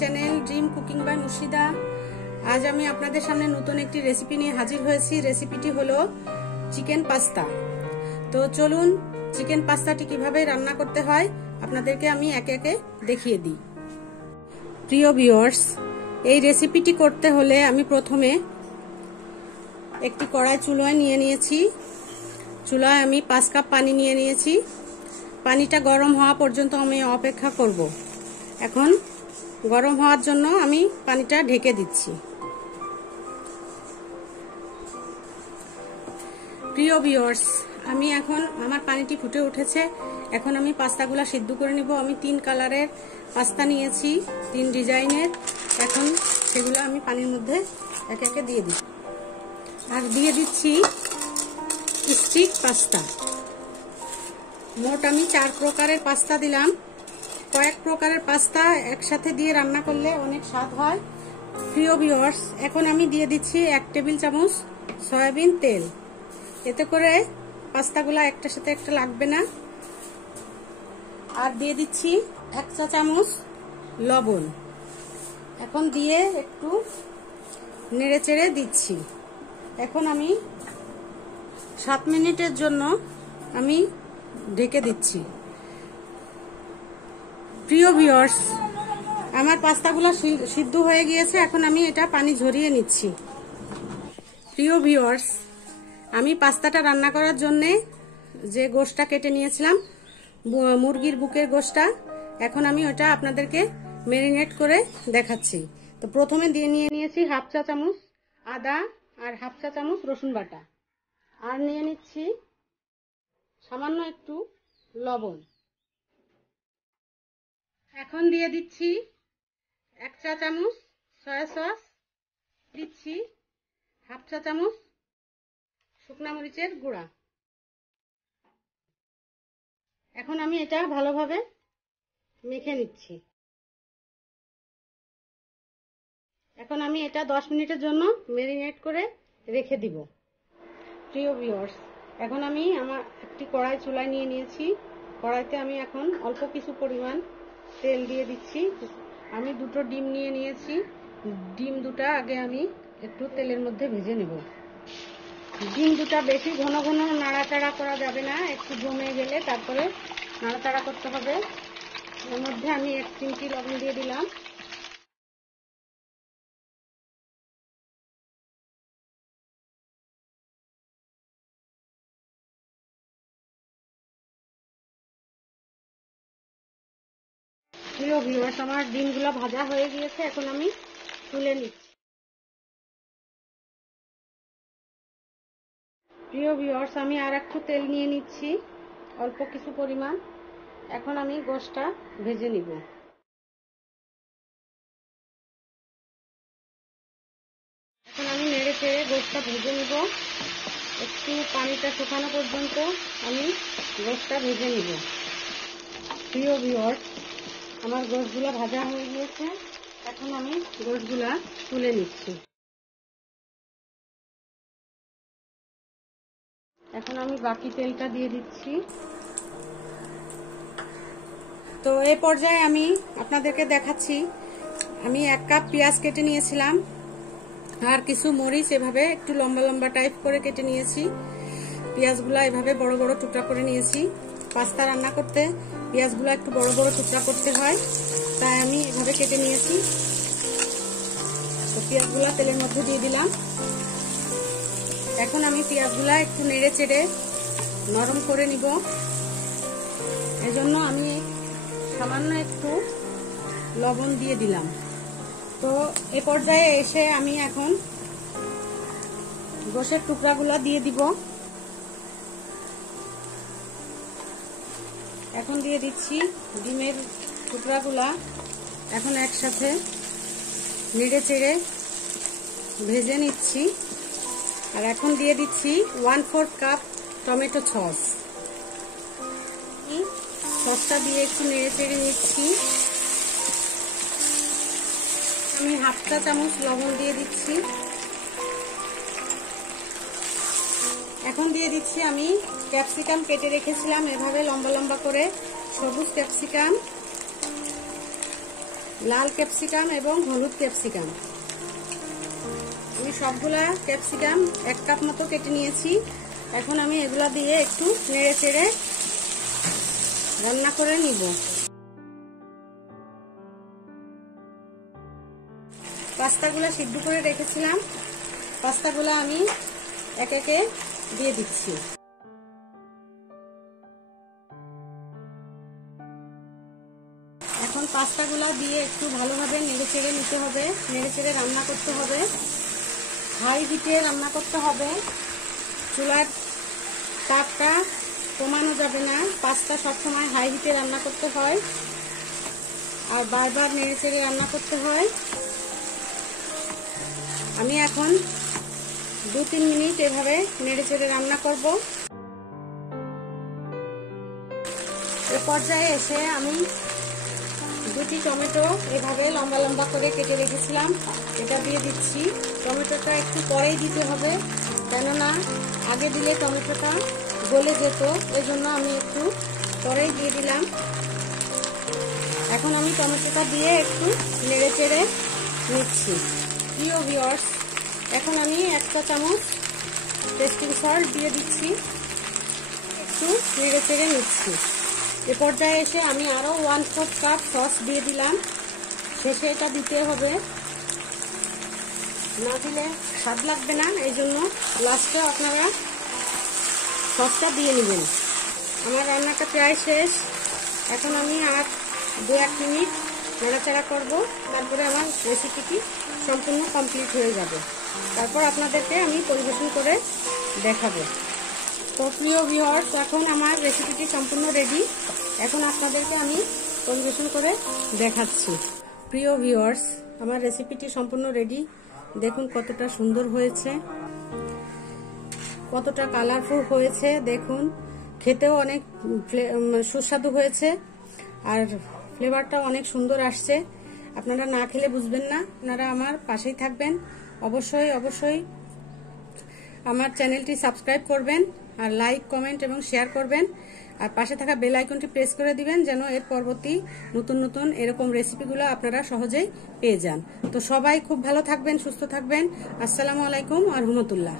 Channel dream cooking by মুর্শিদা। আজ আমি আপনাদের সামনে নতুন একটি রেসিপি নিয়ে হাজির হয়েছি। রেসিপিটি হলো চিকেন পাস্তা। তো চলুন চিকেন পাস্তাটি কিভাবে রান্না করতে হয় আপনাদেরকে আমি একে একে দেখিয়ে দিই। প্রিয় ভিউয়ার্স, এই রেসিপিটি করতে হলে আমি প্রথমে একটি কড়াই চুলায় নিয়ে নিয়েছি। চুলায় আমি 5 কাপ পানি নিয়ে নিয়েছি। পানিটা গরম হওয়া পর্যন্ত আমি অপেক্ষা করব। এখন গরম হওয়ার জন্য আমি পানিটা ঢেকে দিচ্ছি। প্রিয় ভিউয়ার্স, আমি এখন আমার পানিটি ফুটে উঠেছে। এখন আমি পাস্তাগুলো সিদ্ধ করে নিব। আমি 3 কালারের পাস্তা নিয়েছি, 3 ডিজাইনের। এখন সেগুলো আমি পানির মধ্যে একে একে দিয়ে দিই। আর দিয়ে দিচ্ছি স্টিক পাস্তা। মোট আমি 4 প্রকারের পাস্তা দিলাম। কয়েক প্রকারের পাস্তা একসাথে দিয়ে রান্না করলে অনেক স্বাদ হয়। প্রিয় ভিউয়ার্স, এখন আমি দিয়ে দিচ্ছি 1 টেবিল চামচ সয়াবিন তেল। এতে করে পাস্তাগুলো একটার সাথে একটা লাগবে না। আর দিয়ে দিচ্ছি 1 চা চামচ লবণ। এখন দিয়ে একটু নেড়ে চেড়ে দিচ্ছি। এখন আমি 7 মিনিটের জন্য আমি ঢেকে দিচ্ছি। প্রিয় ভিউয়ার্স, আমার পাস্তাগুলো সিদ্ধ হয়ে গিয়েছে। এখন আমি এটা পানি ঝরিয়ে নিচ্ছি। প্রিয় ভিউয়ার্স, আমি পাস্তাটা রান্না করার জন্য যে গোশটা কেটে নিয়েছিলাম, মুরগির বুকের গোশটা, এখন আমি ওটা আপনাদেরকে ম্যারিনেট করে দেখাচ্ছি। তো প্রথমে দিয়ে নিয়েছি 1/2 চা চামচ আদা আর 1/2 চা চামচ রসুন বাটা। আর নিয়ে নিচ্ছি সামান্য একটু লবণ। এখন দিয়ে দিচ্ছি 1 চা চামচ সয়া সস, দিচ্ছি 1/2 চা চামচ শুকনা মরিচের গুঁড়া। এখন আমি এটা ভালোভাবে মেখে নিচ্ছি। এখন আমি এটা 10 মিনিটের জন্য ম্যারিনেট করে রেখে দিব। প্রিয় ভিউয়ার্স, এখন আমি আমার একটি কড়াই চুলায় নিয়ে নিয়েছি। কড়াইতে আমি এখন অল্প কিছু পরিমাণ তেল দিয়ে দিচ্ছি। আমি 2টো ডিম নিয়ে নিয়েছি। ডিম দুটা আগে আমি একটু তেলের মধ্যে ভেজে নেব। ডিম দুটা বেশি ঘন ঘন নাড়াচাড়া করা যাবে না, একটু জমে গেলে তারপরে নাড়াচাড়া করতে হবে। এর মধ্যে আমি 1 চিমটি লবণ দিয়ে দিলাম। প্রিয় ভিউয়ার্স, আমার ডিমগুলো ভাজা হয়ে গিয়েছে। এখন আমি তুলে নিচ্ছি। প্রিয় ভিউয়ার্স, আমি আর একটু তেল নিয়ে নিচ্ছি, অল্প কিছু পরিমাণ। এখন আমি গোশটা ভেজে নিব। এখন আমি নেড়ে চেড়ে গোশটা ভেজে নিব। একটু পানিটা শুকানো পর্যন্ত আমি গোশটা ভেজে নিব। প্রিয় ভিউয়ার্স, আমার গোশগুলো ভাজা হয়ে গিয়েছে। এখন আমি গোশগুলা তুলে নিচ্ছি। এখন আমি বাকি তেলটা দিয়ে দিচ্ছি। তো এই পর্যায়ে আমি আপনাদেরকে দেখাচ্ছি, আমি 1 কাপ পেঁয়াজ কেটে নিয়েছিলাম আর কিছু মরিচ এভাবে একটু লম্বা লম্বা টাইপ করে কেটে নিয়েছি। পেঁয়াজগুলা এভাবে বড় বড় টুকরা করে নিয়েছি। পাস্তা রান্না করতে পেঁয়াজগুলো একটু বড় বড় টুকরা করতে হয়, তাই আমি এভাবে কেটে নিয়েছি। তো পেঁয়াজগুলা তেলের মধ্যে দিয়ে দিলাম। এখন আমি পেঁয়াজগুলা একটু নেড়ে চেড়ে নরম করে নিব। এজন্য আমি সামান্য একটু লবণ দিয়ে দিলাম। তো এ পর্যায়ে এসে আমি এখন গোশের টুকরাগুলা দিয়ে দিব। এখন দিয়ে দিচ্ছি ডিমের টুকরাগুলা। এখন একসাথে নেড়ে চেড়ে ভেজে নিচ্ছি। আর এখন দিয়ে দিচ্ছি 1/4 কাপ টমেটো সস। সসটা দিয়ে একটু নেড়ে চেড়ে নিচ্ছি। আমি 1/2 চা চামচ লবণ দিয়ে দিচ্ছি। এখন দিয়ে দিচ্ছি আমি ক্যাপসিকাম কেটে রেখেছিলাম এভাবে লম্বা লম্বা করে, সবুজ ক্যাপসিকাম। লাল ক্যাপসিকাম এবং হলুদ ক্যাপসিকাম। আমি সবগুলা ক্যাপসিকাম 1 কাপ মতো কেটে নিয়েছি। এখন আমি এগুলা দিয়ে একটু নেড়ে চেড়ে রান্না করে নিব। পাস্তাগুলা সিদ্ধ করে রেখেছিলাম, পাস্তাগুলা আমি এক একে দিয়ে দিচ্ছি। এখন পাস্তাগুলা দিয়ে একটু ভালোভাবে নেড়ে চেড়ে নিতে হবে, নেড়ে চেড়ে রান্না করতে হবে। হাই হিটে রান্না করতে হবে, চুলার তাপটা কমানো যাবে না। পাস্তা সবসময় হাই হিটে রান্না করতে হয় আর বারবার নেড়ে চেড়ে রান্না করতে হয়। আমি এখন 2-3 মিনিট এভাবে নেড়ে চেড়ে রান্না করব। এ পর্যায়ে এসে আমি 2টি টমেটো এভাবে লম্বা লম্বা করে কেটে রেখেছিলাম, এটা দিয়ে দিচ্ছি। টমেটোটা একটু পরেই দিতে হবে, কেননা আগে দিলে টমেটোটা গলে যেত, এই জন্য আমি একটু পরেই দিয়ে দিলাম। এখন আমি টমেটোটা দিয়ে একটু নেড়ে চেড়ে নিচ্ছি। প্রিয় ভিউয়ার্স, এখন আমি 1 চা চামচ টেস্টিং সল্ট দিয়ে দিচ্ছি, একটু নেড়ে চেড়ে নিচ্ছি। এ পর্যায়ে এসে আমি আরো 1/4 কাপ সস দিয়ে দিলাম। শেষে এটা দিতে হবে, না দিলে স্বাদ লাগবে না, এই জন্য লাস্টে আপনারা সসটা দিয়ে নেবেন। আমার রান্নাটা প্রায় শেষ। এখন আমি আর 2-1 মিনিট নাড়াচাড়া করব, তারপরে আমার রেসিপিটি সম্পূর্ণ কমপ্লিট হয়ে যাবে। তারপর আপনাদেরকে আমি পরিবেশন করে দেখাবো। তো প্রিয় ভিউয়ার্স, এখন আমার রেসিপিটি সম্পূর্ণ রেডি। এখন আপনাদেরকে আমি পরিবেশন করে দেখাচ্ছি। প্রিয় ভিউয়ার্স, আমার রেসিপিটি সম্পূর্ণ রেডি। দেখুন কতটা সুন্দর হয়েছে, কতটা কালারফুল হয়েছে। দেখুন খেতেও অনেক সুস্বাদু হয়েছে আর ফ্লেভারটাও অনেক সুন্দর আসছে। আপনারা না খেলে বুঝবেন না, আপনারা আমার পাশেই থাকবেন। অবশ্যই অবশ্যই আমার চ্যানেলটি সাবস্ক্রাইব করবেন আর লাইক, কমেন্ট এবং শেয়ার করবেন। আর পাশে থাকা বেল আইকনটি প্রেস করে দিবেন, যেন এর পরবর্তী নতুন নতুন এরকম রেসিপিগুলো আপনারা সহজেই পেয়ে যান। তো সবাই খুব ভালো থাকবেন, সুস্থ থাকবেন। আসসালামু আলাইকুম ওয়া রাহমাতুল্লাহ।